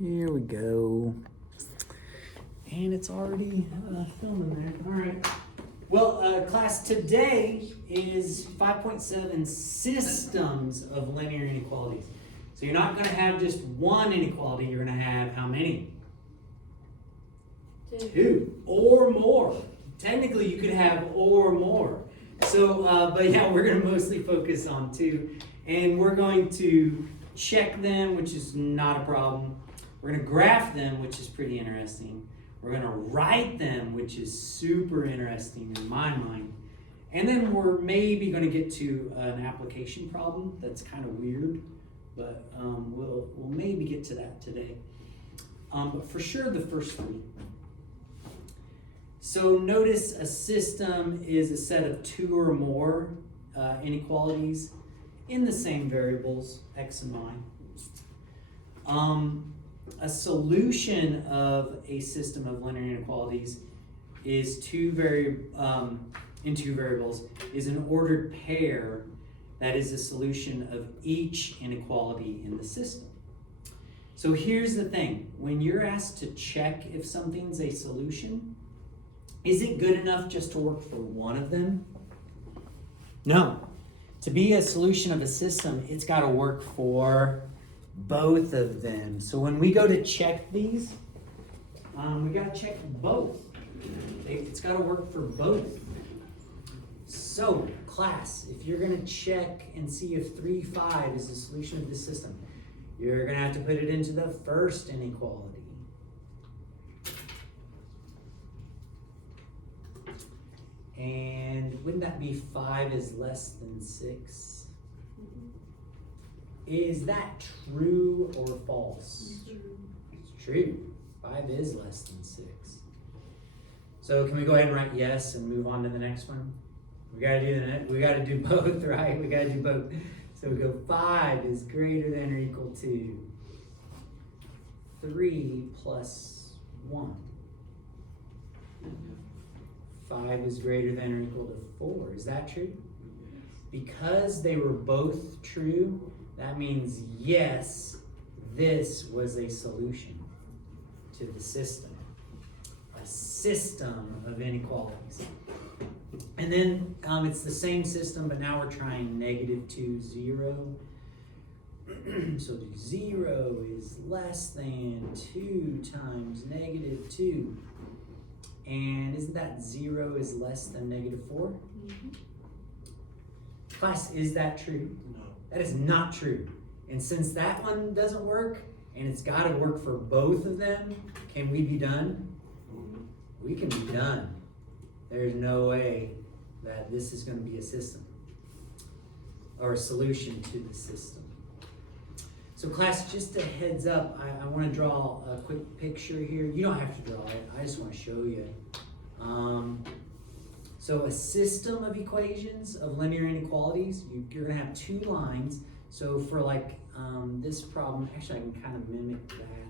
Here we go. And it's already filming there. All right. Well, class, today is 5.7 systems of linear inequalities. So you're not going to have just one inequality. You're going to have how many? Two or more. Technically, you could have or more. So, but yeah, we're going to mostly focus on two. And we're going to check them, which is not a problem. We're going to graph them, which is pretty interesting. We're going to write them, which is super interesting in my mind. And then we're maybe going to get to an application problem that's kind of weird, but we'll maybe get to that today. But for sure, the first three. So notice a system is a set of two or more inequalities in the same variables, x and y. A solution of a system of linear inequalities is in two variables is an ordered pair that is a solution of each inequality in the system. So here's the thing. When you're asked to check if something's a solution, is it good enough just to work for one of them? No. To be a solution of a system, it's got to work for both of them. So when we go to check these, we got to check both. It's got to work for both. So, class, if you're going to check and see if 3, 5 is the solution of this system, you're going to have to put it into the first inequality. And wouldn't that be 5 is less than 6? Is that true or false? It's true. 5 is less than 6. So can we go ahead and write yes and move on to the next one? We gotta do both, right? We gotta do both. So we go 5 is greater than or equal to 3 plus 1. 5 is greater than or equal to 4. Is that true? Because they were both true, that means yes, this was a solution to the system. A system of inequalities. And then it's the same system, but now we're trying -2, 0. So 0 is less than 2 times -2. And isn't that 0 is less than -4? Mm-hmm. Class, is that true? No. That is not true. And since that one doesn't work, and it's got to work for both of them, can we be done? Mm-hmm. We can be done. There's no way that this is going to be a system or a solution to the system. So class, just a heads up, I want to draw a quick picture here. You don't have to draw it, I just want to show you. So a system of equations of linear inequalities, you're going to have two lines. So for like this problem, actually I can kind of mimic that.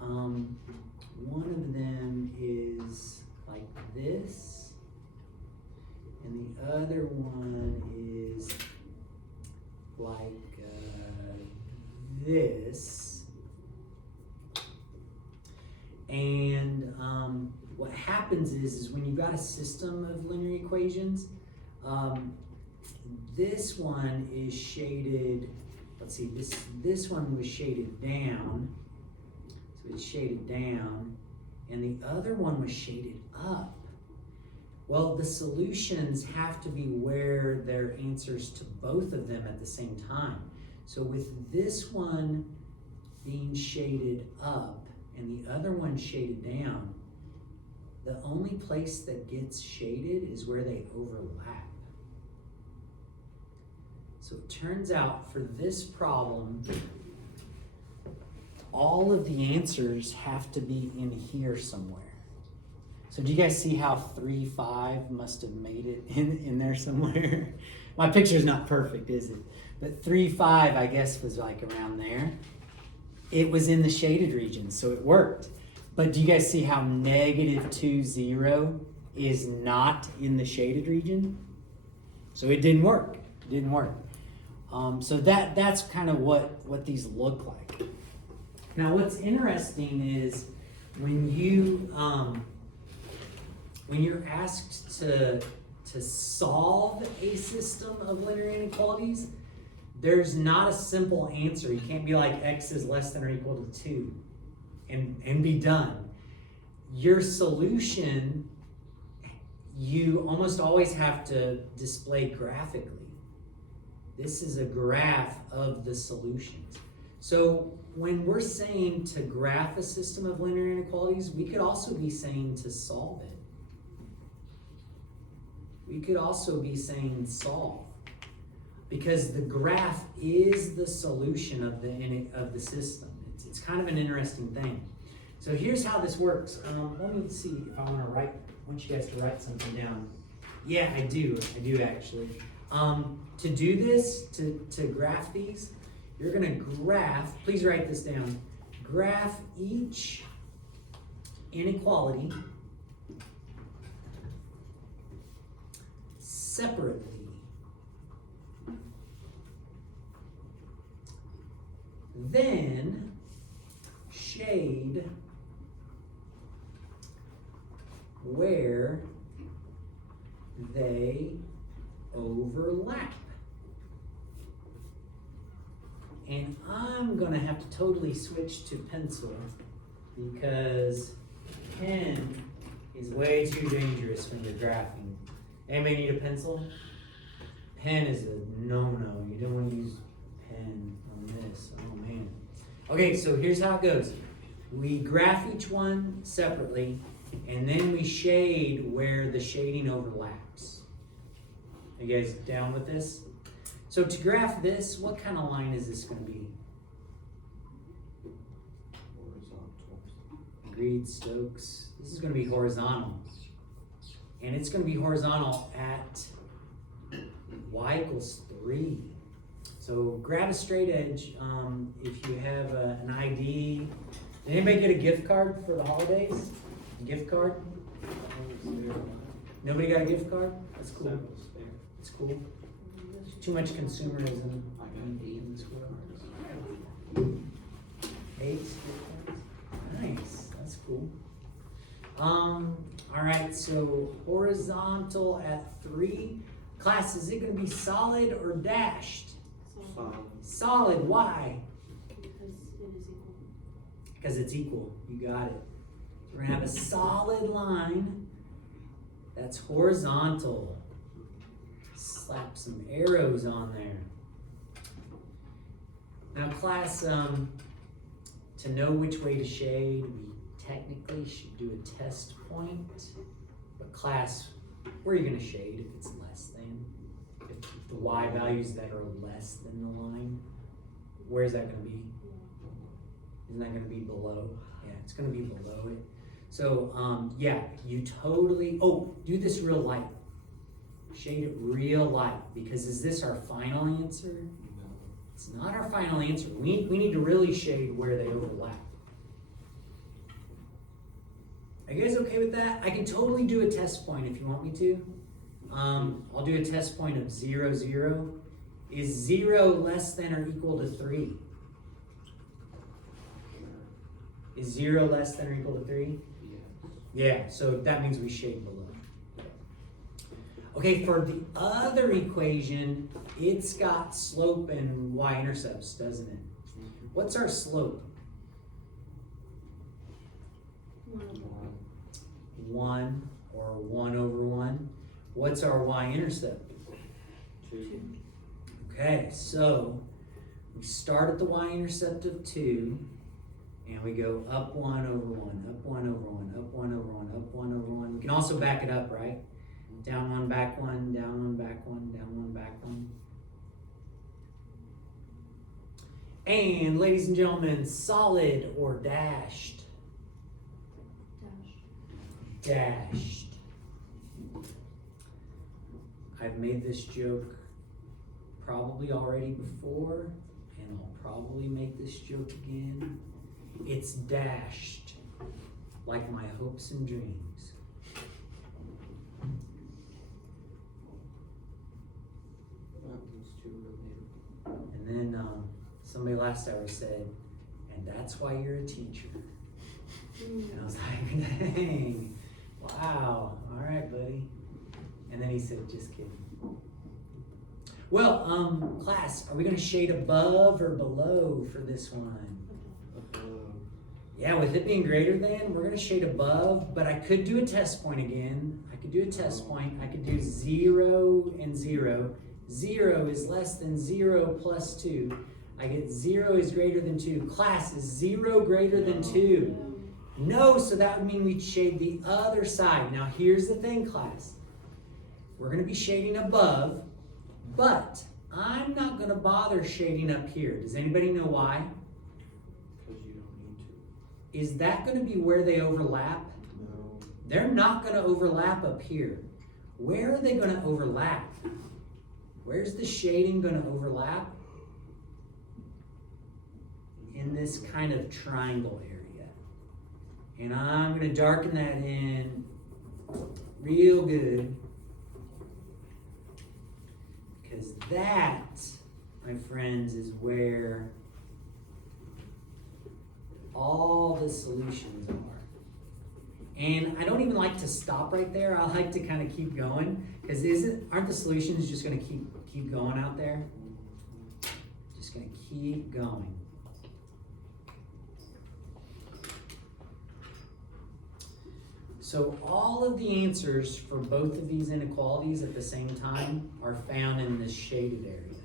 One of them is like this, and the other one is like this. And what happens is when you've got a system of linear equations, this one is shaded, let's see, this one was shaded down, so it's shaded down, and the other one was shaded up. Well, the solutions have to be where they're answers to both of them at the same time. So with this one being shaded up and the other one shaded down, the only place that gets shaded is where they overlap. So it turns out for this problem, all of the answers have to be in here somewhere. So do you guys see how 3, 5 must have made it in there somewhere? My picture's not perfect, is it? But 3, 5, I guess, was like around there. It was in the shaded region, so it worked. But do you guys see how -2, 0 is not in the shaded region? So it didn't work. It didn't work. So that's kind of what these look like. Now, what's interesting is when you when you're asked to solve a system of linear inequalities, there's not a simple answer. You can't be like x is less than or equal to 2 and be done. Your solution, you almost always have to display graphically. This is a graph of the solutions. So when we're saying to graph a system of linear inequalities, we could also be saying to solve it. We could also be saying solve, because the graph is the solution of the system. It's kind of an interesting thing. So here's how this works. Let me see if I want you guys to write something down. Yeah, I do actually. To do this, to graph these, you're gonna graph, please write this down, graph each inequality separately. Then shade where they overlap. And I'm gonna have to totally switch to pencil because pen is way too dangerous when you're graphing. Anybody need a pencil? Pen is a no-no. You don't want to use pen on this. Oh man. Okay, so here's how it goes. We graph each one separately, and then we shade where the shading overlaps. Are you guys down with this? So to graph this, what kind of line is this going to be? Horizontal. Agreed, Stokes. This is going to be horizontal. And it's going to be horizontal at y equals 3. So grab a straight edge. If you have an ID, did anybody get a gift card for the holidays? A gift card? Nobody got a gift card? That's cool. That's cool. Too much consumerism. I got 8 in this one. 8 gift cards? Nice. That's cool. All right, so horizontal at 3. Class, is it going to be solid or dashed? Solid. Solid. Why? Because it is equal. Because it's equal. You got it. We're going to have a solid line that's horizontal. Slap some arrows on there. Now, class, to know which way to shade, we technically should do a test point. But class, where are you going to shade if it's less than? If the y values that are less than the line, where is that going to be? Isn't that going to be below? Yeah, it's going to be below it. So, yeah, you totally, do this real light. Shade it real light, because is this our final answer? No. It's not our final answer. We need to really shade where they overlap. Are you guys okay with that? I can totally do a test point if you want me to. I'll do a test point of 0, 0. Is 0 less than or equal to 3? Is 0 less than or equal to 3? Yes. Yeah, so that means we shade below. Okay, for the other equation, it's got slope and y-intercepts, doesn't it? What's our slope? 1 or 1 over 1. What's our y-intercept? 2. Okay, so we start at the y-intercept of 2, and we go up 1 over 1, up 1 over 1, up 1 over 1, up 1 over 1. We can also back it up, right? Down 1, back 1, down 1, back 1, down 1, back 1. And ladies and gentlemen, solid or dashed? Dashed. I've made this joke probably already before, and I'll probably make this joke again. It's dashed like my hopes and dreams. That was too related. And then somebody last hour said, and and that's why you're a teacher. Mm. And I was like, dang, wow, all right, buddy. And then he said, just kidding. Well, class, are we gonna shade above or below for this one? Yeah, with it being greater than, we're gonna shade above, but I could do a test point again. I could do a test point. I could do 0 and 0. 0 is less than 0 plus 2. I get 0 is greater than 2. Class, is 0 greater than 2? No, so that would mean we'd shade the other side. Now here's the thing, class. We're gonna be shading above, but I'm not gonna bother shading up here. Does anybody know why? Because you don't need to. Is that gonna be where they overlap? No. They're not gonna overlap up here. Where are they gonna overlap? Where's the shading gonna overlap? In this kind of triangle area. And I'm gonna darken that in real good. Because that, my friends, is where all the solutions are. And I don't even like to stop right there. I like to kind of keep going. Because aren't the solutions just going to keep going out there? Just going to keep going. So all of the answers for both of these inequalities at the same time are found in this shaded area.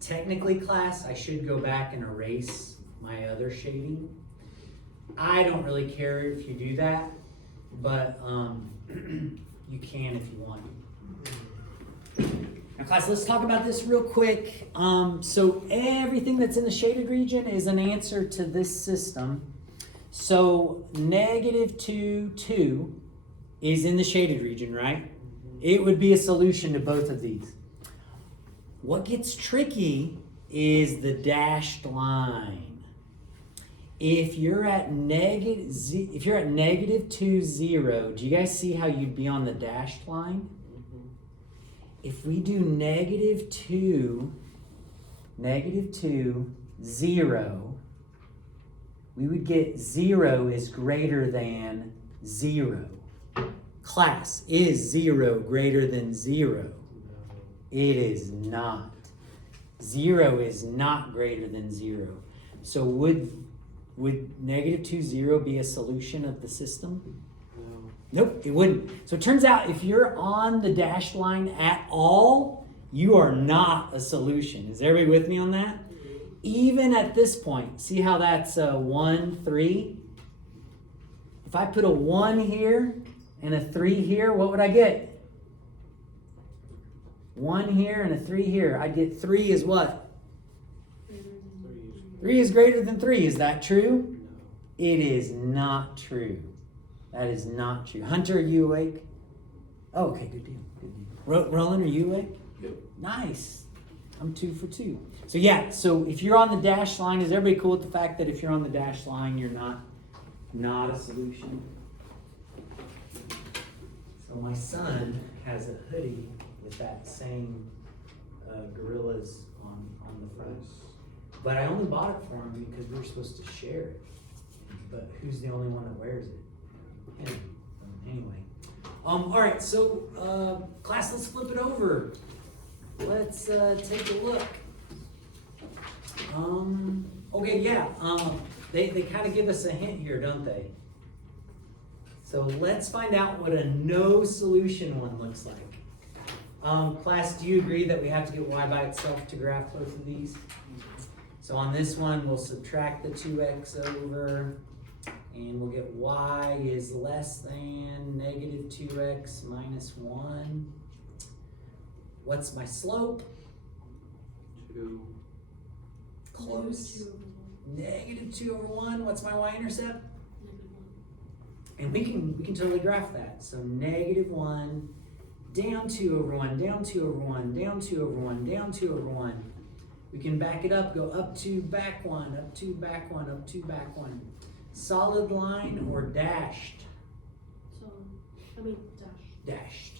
Technically, class, I should go back and erase my other shading. I don't really care if you do that, but you can if you want. Now, class, let's talk about this real quick. So everything that's in the shaded region is an answer to this system. So -2, 2 is in the shaded region, right? It would be a solution to both of these. What gets tricky is the dashed line. If you're at -2, 0, do you guys see how you'd be on the dashed line? If we do -2, 0, we would get 0 is greater than 0. Class, is 0 greater than 0? It is not. 0 is not greater than 0. So would -2, 0 be a solution of the system? No. Nope, it wouldn't. So it turns out if you're on the dashed line at all, you are not a solution. Is everybody with me on that? Even at this point, see how that's 1, 3? If I put a 1 here and a 3 here, what would I get? 1 here and a 3 here. I'd get 3 is what? 3 is greater than 3. Is that true? No. It is not true. That is not true. Hunter, are you awake? Oh, okay, good deal. Good deal. Roland, are you awake? Yep. Nice. I'm 2 for 2. So yeah, so if you're on the dashed line, is everybody cool with the fact that if you're on the dashed line, you're not a solution? So my son has a hoodie with that same gorillas on the front. But I only bought it for him because we were supposed to share it. But who's the only one that wears it? Him. Anyway. All right, so class, let's flip it over. Let's take a look. Okay, yeah. They kind of give us a hint here, don't they? So let's find out what a no solution one looks like. Class, do you agree that we have to get y by itself to graph both of these? So on this one, we'll subtract the 2x over, and we'll get y is less than -2x minus 1. What's my slope? 2. Close. -2/1. What's my y-intercept? -1. And we can totally graph that. So -1, down 2/1, down 2/1, down 2/1, down 2/1. We can back it up, go up 2, back 1, up 2, back 1, up 2, back 1. Solid line or dashed? So, dash. Dashed.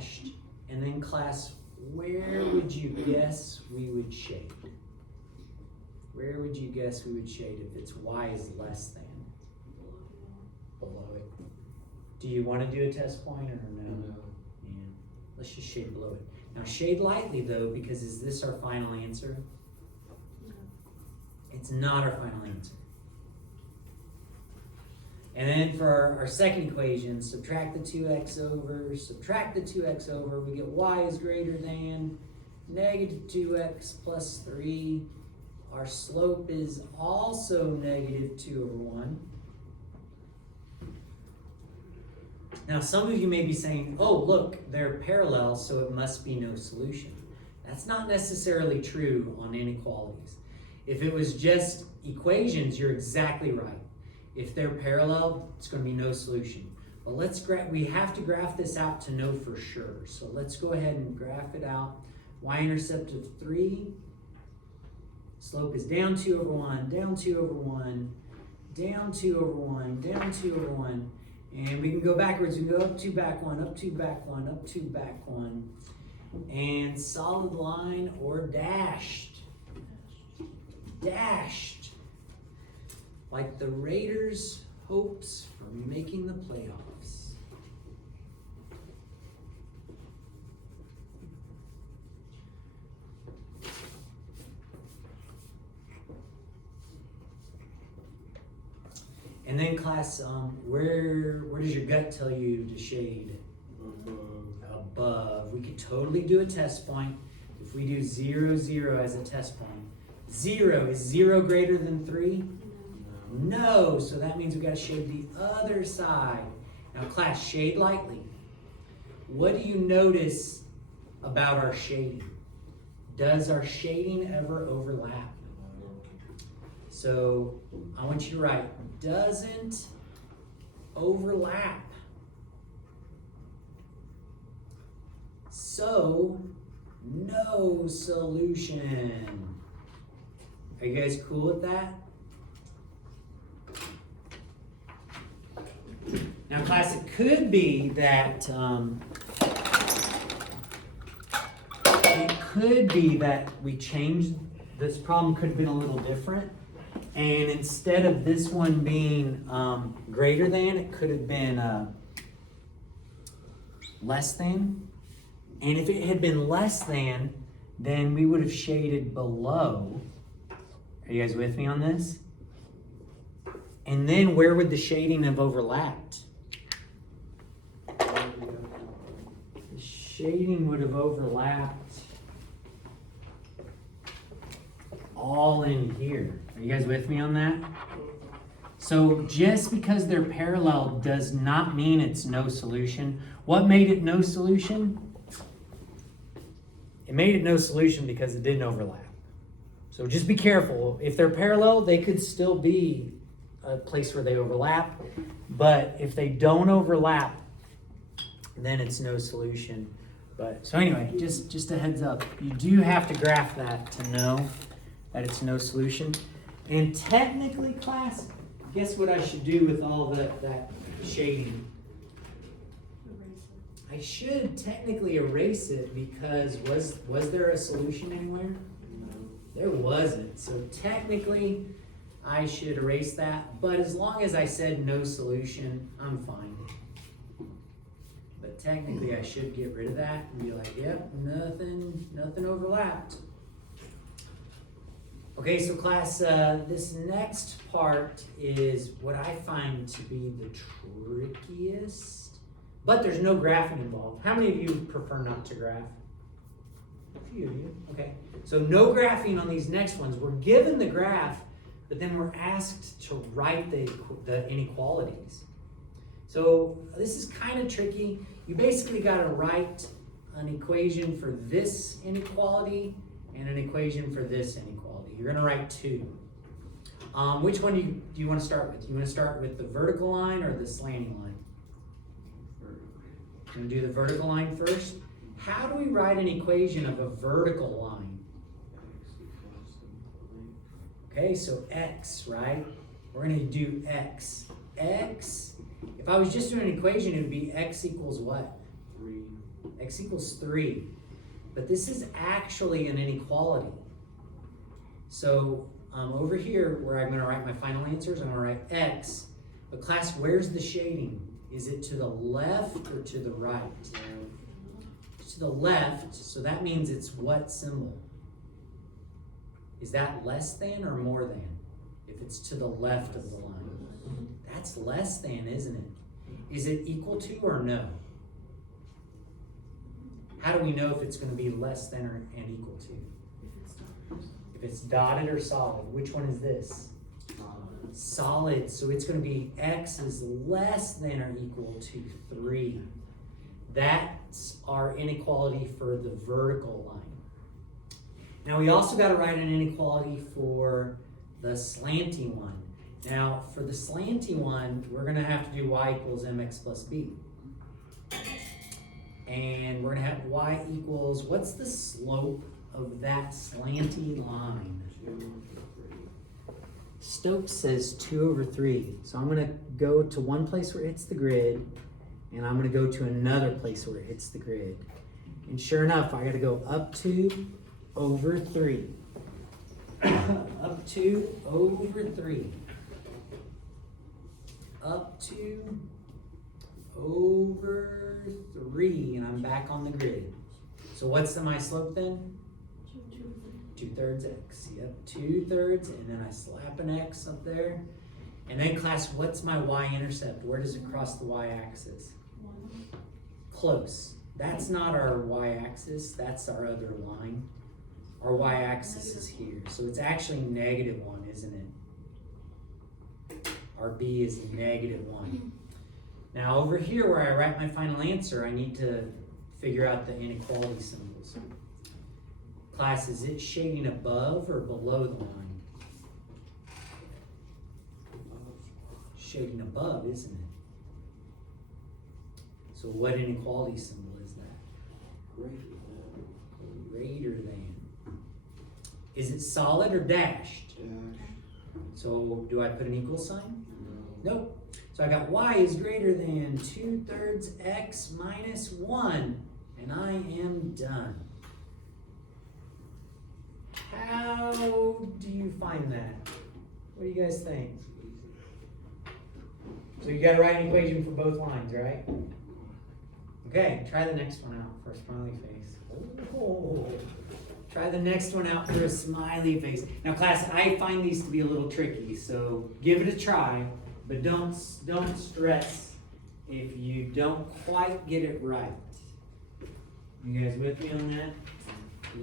dashed, and then class, where would you guess we would shade? Where would you guess we would shade if it's y is less than? Below it. Do you want to do a test point or no? No. Yeah. Let's just shade below it. Now shade lightly though, because is this our final answer? No. It's not our final answer. And then for our second equation, subtract the 2x over, subtract the 2x over, we get y is greater than negative 2x plus 3. Our slope is also negative 2 over 1. Now some of you may be saying, oh look, they're parallel, so it must be no solution. That's not necessarily true on inequalities. If it was just equations, you're exactly right. If they're parallel, it's going to be no solution. But we have to graph this out to know for sure. So let's go ahead and graph it out. Y-intercept of 3. Slope is down 2 over 1, down 2 over 1, down 2 over 1, down 2 over 1. And we can go backwards. We can go up 2, back 1, up 2, back 1, up 2, back 1. And solid line or dashed. Dashed. Like the Raiders' hopes for making the playoffs. And then class, where does your gut tell you to shade? Above. We could totally do a test point if we do 0, 0 as a test point. 0, is 0 greater than 3? No, so that means we got to shade the other side. Now class, shade lightly. What do you notice about our shading? Does our shading ever overlap? So I want you to write, doesn't overlap. So, no solution. Are you guys cool with that? Now class, it could be that we changed, this problem could have been a little different. And instead of this one being greater than, it could have been less than. And if it had been less than, then we would have shaded below. Are you guys with me on this? And then where would the shading have overlapped? The shading would have overlapped all in here. Are you guys with me on that? So just because they're parallel does not mean it's no solution. What made it no solution? It made it no solution because it didn't overlap. So just be careful. If they're parallel, they could still be a place where they overlap. But if they don't overlap, then it's no solution. But so anyway, just a heads up. You do have to graph that to know that it's no solution. And technically, class, guess what I should do with all that shading? I should technically erase it because was there a solution anywhere? No. There wasn't. So technically, I should erase that. But as long as I said no solution, I'm fine. But technically, I should get rid of that and be like, yep, nothing overlapped. Okay, so class, this next part is what I find to be the trickiest. But there's no graphing involved. How many of you prefer not to graph? A few of you. Okay. So no graphing on these next ones. We're given the graph, but then we're asked to write the inequalities. So this is kind of tricky. You basically got to write an equation for this inequality and an equation for this inequality. You're going to write two. Which one do you want to start with? You want to start with the vertical line or the slanting line? We're going to do the vertical line first. How do we write an equation of a vertical line? Okay, so x, right? We're going to do x. X, if I was just doing an equation, it would be x equals what? 3. X equals 3. But this is actually an inequality. So over here, where I'm going to write my final answers, I'm going to write X. But class, where's the shading? Is it to the left or to the right? It's to the left, so that means it's what symbol? Is that less than or more than? If it's to the left of the line. That's less than, isn't it? Is it equal to or no? How do we know if it's going to be less than or and equal to? If it's dotted or solid, which one is this? Solid, so it's going to be X is less than or equal to 3. That's our inequality for the vertical line. Now we also got to write an inequality for the slanting one. Now for the slanting one, we're going to have to do y equals mx plus b. And we're going to have y equals, what's the slope of that slanting line? Stokes says 2/3. So I'm going to go to one place where it hits the grid, and I'm going to go to another place where it hits the grid. And sure enough, I got to go up 2/3. Up 2/3. Up 2/3, and I'm back on the grid. So what's my slope then? 2/3 x. Yep, 2/3, and then I slap an x up there. And then class, what's my y-intercept? Where does it cross the y-axis? Close. That's not our y-axis, that's our other line. Our y-axis is here. So it's actually -1, isn't it? Our b is -1. Now over here where I write my final answer, I need to figure out the inequality symbols. Class, is it shading above or below the line? Shading above, isn't it? So what inequality symbol is that? Greater than. Is it solid or dashed? So do I put an equal sign? Nope. So I got y is greater than 2/3 x minus 1, and I am done. How do you find that? What do you guys think? So you got to write an equation for both lines, right? Okay, try the next one out for a smiley face. Oh. Try the next one out for a smiley face. Now class, I find these to be a little tricky, so give it a try, but don't stress if you don't quite get it right. You guys with me on that?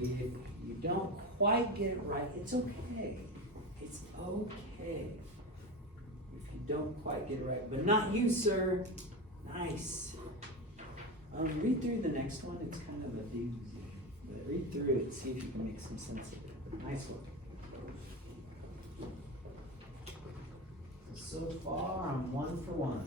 If you don't quite get it right, it's okay. It's okay if you don't quite get it right, but not you, sir. Nice. Read through the next one. It's kind of a doozy, but read through it, see if you can make some sense of it. Nice one. So far, I'm 1 for 1.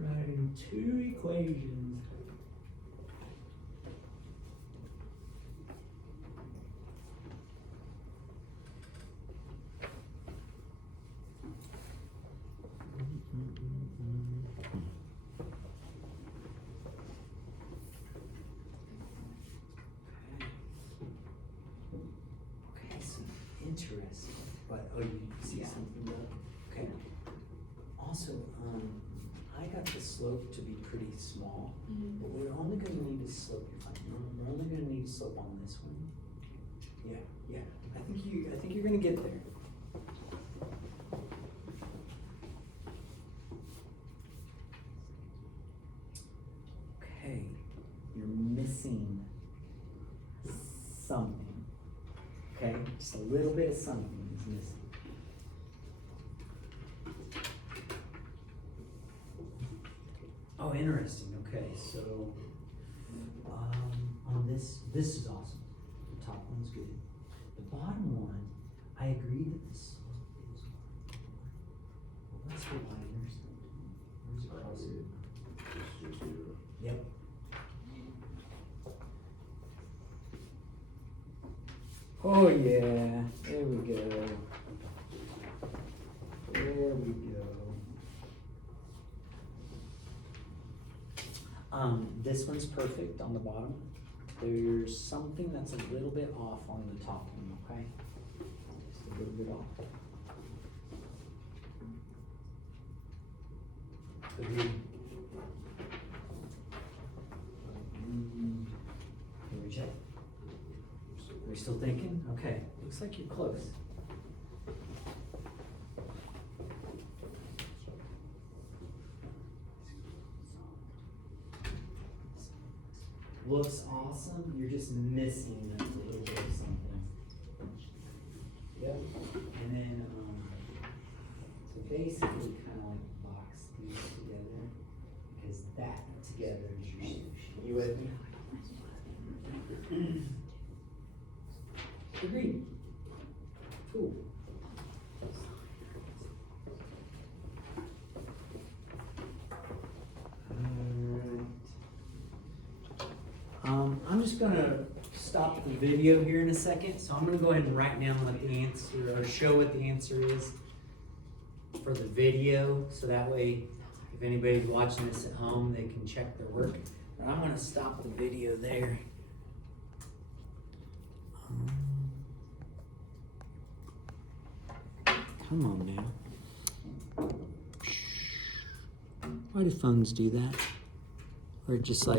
Writing 2 equations. Okay, so interesting. But you see something though? Okay. Also, I got the slope to be pretty small, but we're only going to need a slope. We're only going to need a slope on this one. Yeah. I think you're going to get there. Okay, you're missing something. Okay, just a little bit of something is missing. Oh, interesting. Okay, so on this is awesome. The top one's good. The bottom one, I agree that the slope is 1/4. Yep. Oh yeah, there we go. There we go. This one's perfect on the bottom. There's something that's a little bit off on the top one, okay? Just a little bit off. Agreed. Can we check? Are we still thinking? Okay, looks like you're close. Looks awesome, you're just missing a little bit of something. Yep, and then, so basically kinda like box these together, because that together is your sushi. You with me? Agreed. Cool. I'm just gonna stop the video here in a second, so I'm gonna go ahead and write down what the answer, or show what the answer is for the video, so that way, if anybody's watching this at home, they can check their work. But I'm gonna stop the video there. Come on now. Why do phones do that? Or just like